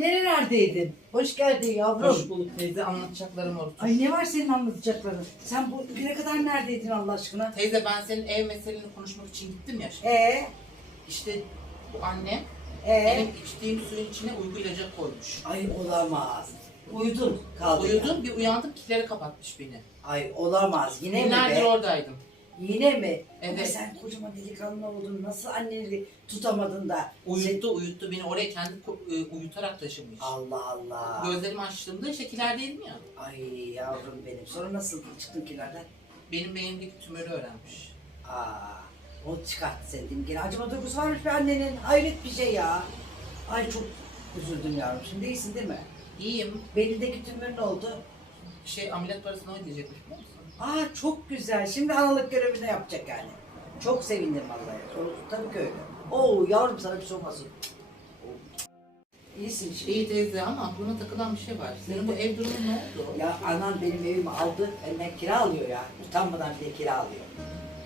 neredeydin? Hoş geldin yavrum. Hoş bulduk teyze anlatacaklarım oldu. Ay ne var senin anlatacakların? Sen bu güne kadar neredeydin Allah aşkına? Teyze ben senin ev meseleni konuşmak için gittim ya. şimdi. Ee, İşte bu annem ee? benim içtiğim suyun içine uyku ilacı koymuş. Ay olamaz. Uyudun kaldı. Uyudum bir uyandım kilere kapatmış beni. Ay olamaz. Yine mi Günlerdir be? oradaydım. Yine mi? Ama Evet. sen kocaman delikanlı oldun. Nasıl anneni tutamadın da? Uyuttu uyuttu beni oraya kendi ko- e, uyutarak taşımış. Allah Allah. Gözlerimi açtığımda işte kilerdeydim ya. Ay yavrum benim. Sonra nasıl çıktın kilerden? Benim beynimdeki tümörü öğrenmiş. Aa, o değil mi? Gene acıma duygusu varmış be annenin. Hayret bir şey ya. Ay çok üzüldüm yavrum. Şimdi iyisin değil mi? İyiyim. Belindeki tümör ne oldu? Şey ameliyat parasını ödeyecekmiş biliyor musun? Aa çok güzel. Şimdi analık görevini yapacak yani. Çok sevindim vallahi. O, tabii ki öyle. Oo yavrum sana bir şey olmasın. İyisin şimdi. İyi teyze ama aklıma takılan bir şey var. Senin bu ev durumu ne oldu? Ya anan benim evimi aldı, benden kira alıyor ya. Utanmadan bir de kira alıyor.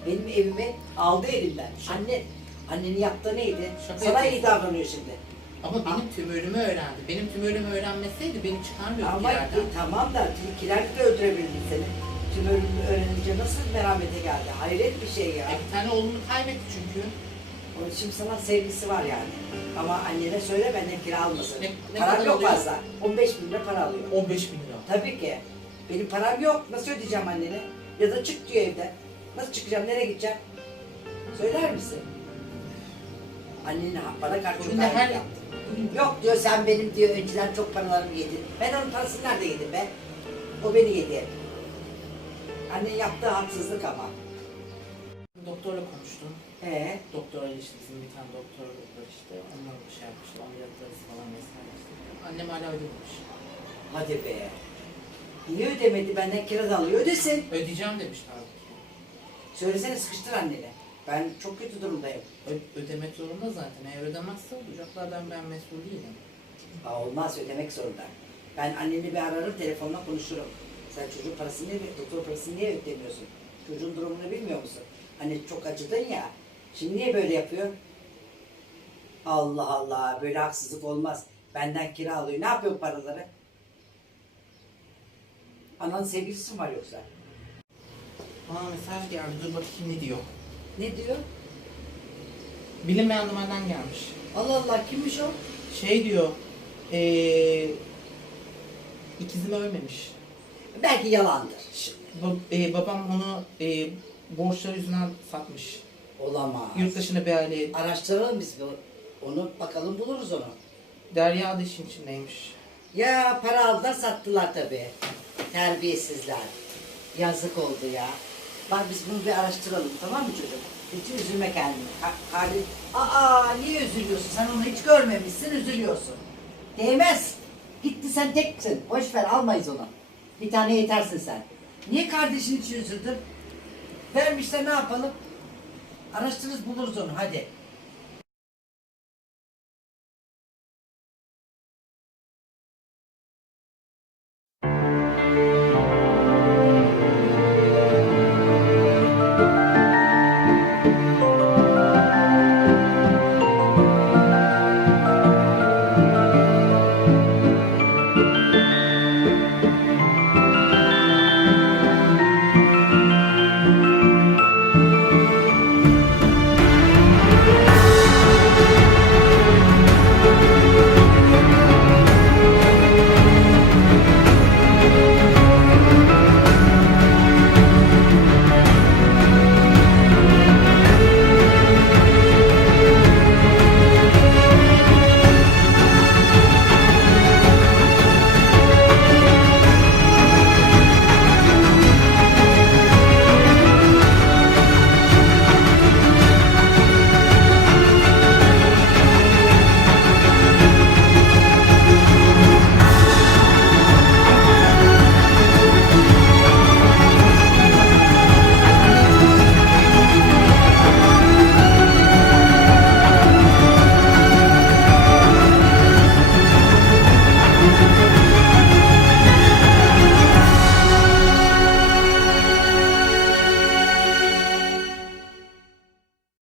Benim evimi aldı elimden. Anne, annenin yaptığı neydi? Şaka Sana iyi yapıyorsun. davranıyor şimdi. Ama benim tümörümü öğrendi. Benim tümörümü öğrenmeseydi beni çıkarmıyordu Ama e, tamam da kiler de öldürebilirdi seni. Tümörünü öğrenince nasıl merhamete geldi? Hayret bir şey ya. E, bir tane oğlunu kaybetti çünkü. Onun şimdi sana sevgisi var yani. Ama annene söyle benden kira almasın. Ne- ne param kadar yok alıyor? fazla. 15 bin lira para alıyor. 15 bin lira. Tabii ki. Benim param yok. Nasıl ödeyeceğim annene? Ya da çık diyor evden. Nasıl çıkacağım? Nereye gideceğim? Söyler misin? Annen ha- bana karşı Bugün çok de her... yaptı. Yok diyor sen benim diyor önceden çok paralarımı yedin. Ben onun parasını nerede yedim be? O beni yedi. Annen yaptığı haksızlık ama. Doktorla konuştum. Ee, Doktora işte bizim bir tane doktor var işte. Onlar bir şey yapmışlar. Ameliyat parası falan vesaire. Annem hala ödememiş. hadi be. Niye ödemedi? Benden kira da alıyor. Ödesin. Ödeyeceğim demiş ki. Söylesene sıkıştır annene. Ben çok kötü durumdayım. Ö- ödemek zorunda zaten. Eğer ödemezse olacaklardan ben mesul değilim. Aa, olmaz ödemek zorunda. Ben anneni bir ararım telefonla konuşurum. Sen çocuğun parasını niye, doktor parasını niye ödemiyorsun? Çocuğun durumunu bilmiyor musun? Hani çok acıdın ya. Şimdi niye böyle yapıyor? Allah Allah böyle haksızlık olmaz. Benden kira alıyor. Ne yapıyor paraları? Ananın sevgilisi mi var yoksa? Bana mesaj geldi. Dur bakayım ne diyor. Ne diyor? Bilinmeyen numaradan gelmiş. Allah Allah kimmiş o? Şey diyor. Eee ikizim ölmemiş. Belki yalandır. Ş- ba- e, babam onu e, borçlar yüzünden satmış. Olamaz. Yurt dışına bir aile. Araştıralım biz bu. Onu bakalım buluruz onu. Derya da işin içindeymiş. Ya para aldılar sattılar tabii. Terbiyesizler. Yazık oldu ya. Bak biz bunu bir araştıralım tamam mı çocuğum? Hiç üzülme kendini. Ha, Halil, aa niye üzülüyorsun? Sen onu hiç görmemişsin üzülüyorsun. Değmez. Gitti sen teksin. Boş ver almayız onu. Bir tane yetersin sen. Niye kardeşin için üzüldün? Vermişler ne yapalım? Araştırırız buluruz onu hadi.